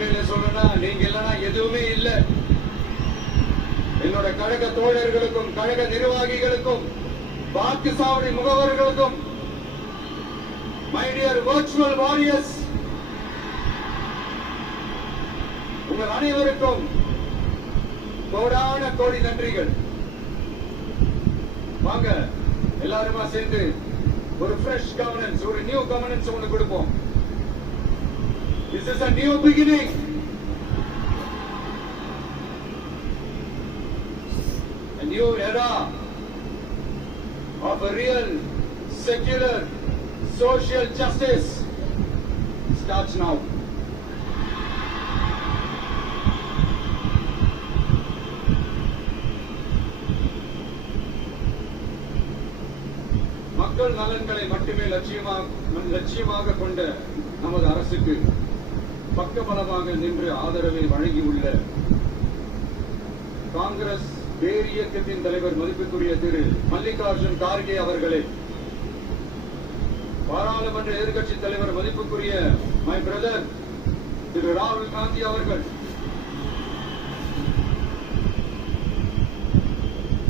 உண்மையில சொல்லணும்னா நீங்க இல்லைன்னா எதுவுமே இல்லை. என்னோட கழக தோழர்களுக்கும் கழக நிர்வாகிகளுக்கும் வாக்கு சாவடி முகவர்களுக்கும் மை டியர் வர்ச்சுவல் வாரியர்ஸ் உங்கள் அனைவருக்கும் கோடான கோடி நன்றிகள். வாங்க எல்லாருமா சேர்ந்து ஒரு ஃப்ரெஷ் கவர்னன்ஸ், ஒரு நியூ கவர்னன்ஸ் ஒன்று கொடுப்போம். This is a new beginning. A new era of a real secular social justice starts now. மக்கள் நலன்களை மட்டுமே லட்சியமாக கொண்ட நமது அரசுக்கு பக்கபலமாக நின்று ஆதரவை வழங்கியுள்ள காங்கிரஸ் வேறு இயக்கத்தின் தலைவர் மதிப்புக்குரிய திரு மல்லிகார்ஜுன் கார்கே அவர்களே, பாராளுமன்ற எதிர்க்கட்சி தலைவர் மதிப்புக்குரிய மை பிரதர் திரு ராகுல் காந்தி அவர்கள்,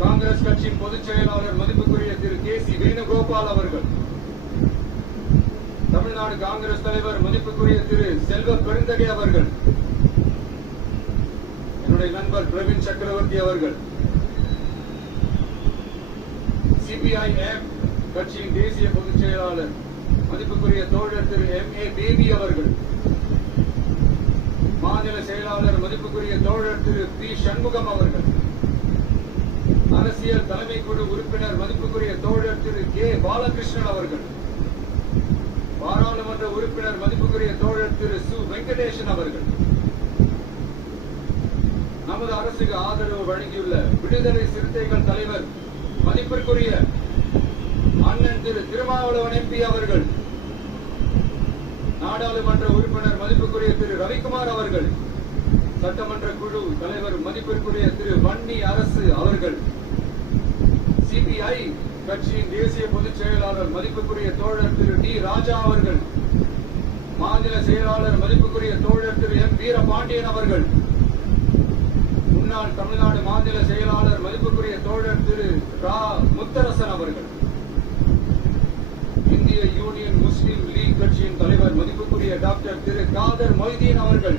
காங்கிரஸ் கட்சியின் பொதுச் செயலாளர் மதிப்புக்குரிய திரு கே.சி. வேணுகோபால் அவர்கள், தமிழ்நாடு காங்கிரஸ் தலைவர் மதிப்புக்குரிய திரு செல்வ பெருந்தகை அவர்கள், என்னுடைய நண்பர் பிரவீன் சக்கரவர்த்தி அவர்கள், சிபிஐஎம் கட்சியின் தேசிய பொதுச் செயலாளர் மதிப்புக்குரிய தோழர் திரு M.A. பேபி அவர்கள், மாநில செயலாளர் மதிப்புக்குரிய தோழர் திரு பி. சண்முகம் அவர்கள், அரசியல் தலைமை குழு உறுப்பினர் மதிப்புக்குரிய தோழர் திரு கே. பாலகிருஷ்ணன் அவர்கள், பாராளுமன்ற உறுப்பினர் மதிப்புக்குரிய தோழர் திரு சு. வெங்கடேசன் அவர்கள், நமது அரசுக்கு ஆதரவு வழங்கியுள்ள விடுதலை சிறுத்தைகள் தலைவர் மதிப்பிற்குரிய அண்ணன் திரு திருமாவளவன் MP அவர்கள், நாடாளுமன்ற உறுப்பினர் மதிப்புக்குரிய திரு ரவிக்குமார் அவர்கள், சட்டமன்ற குழு தலைவர் மதிப்பிற்குரிய திரு வன்னி அரசு அவர்கள், சிபிஐ கட்சியின் தேசிய பொதுச் செயலாளர் மதிப்புக்குரிய தோழர் திரு டி. ராஜா அவர்கள், மாநில செயலாளர் மதிப்புக்குரிய தோழர் திரு M. வீரபாண்டியன் அவர்கள், முன்னாள் தமிழ்நாடு மாநில செயலாளர் மதிப்புக்குரிய தோழர் திரு ரா. முத்தரசன் அவர்கள், இந்திய யூனியன் முஸ்லிம் லீக் கட்சியின் தலைவர் மதிப்புக்குரிய டாக்டர் திரு காதர் மொய்தீன் அவர்கள்,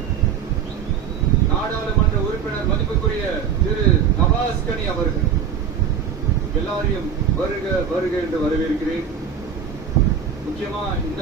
நாடாளுமன்ற உறுப்பினர் மதிப்புக்குரிய திரு நவாஸ் கனி அவர்கள், எல்லாரையும் வருக வருக என்று வரவேற்கிறேன். முக்கியமா இந்த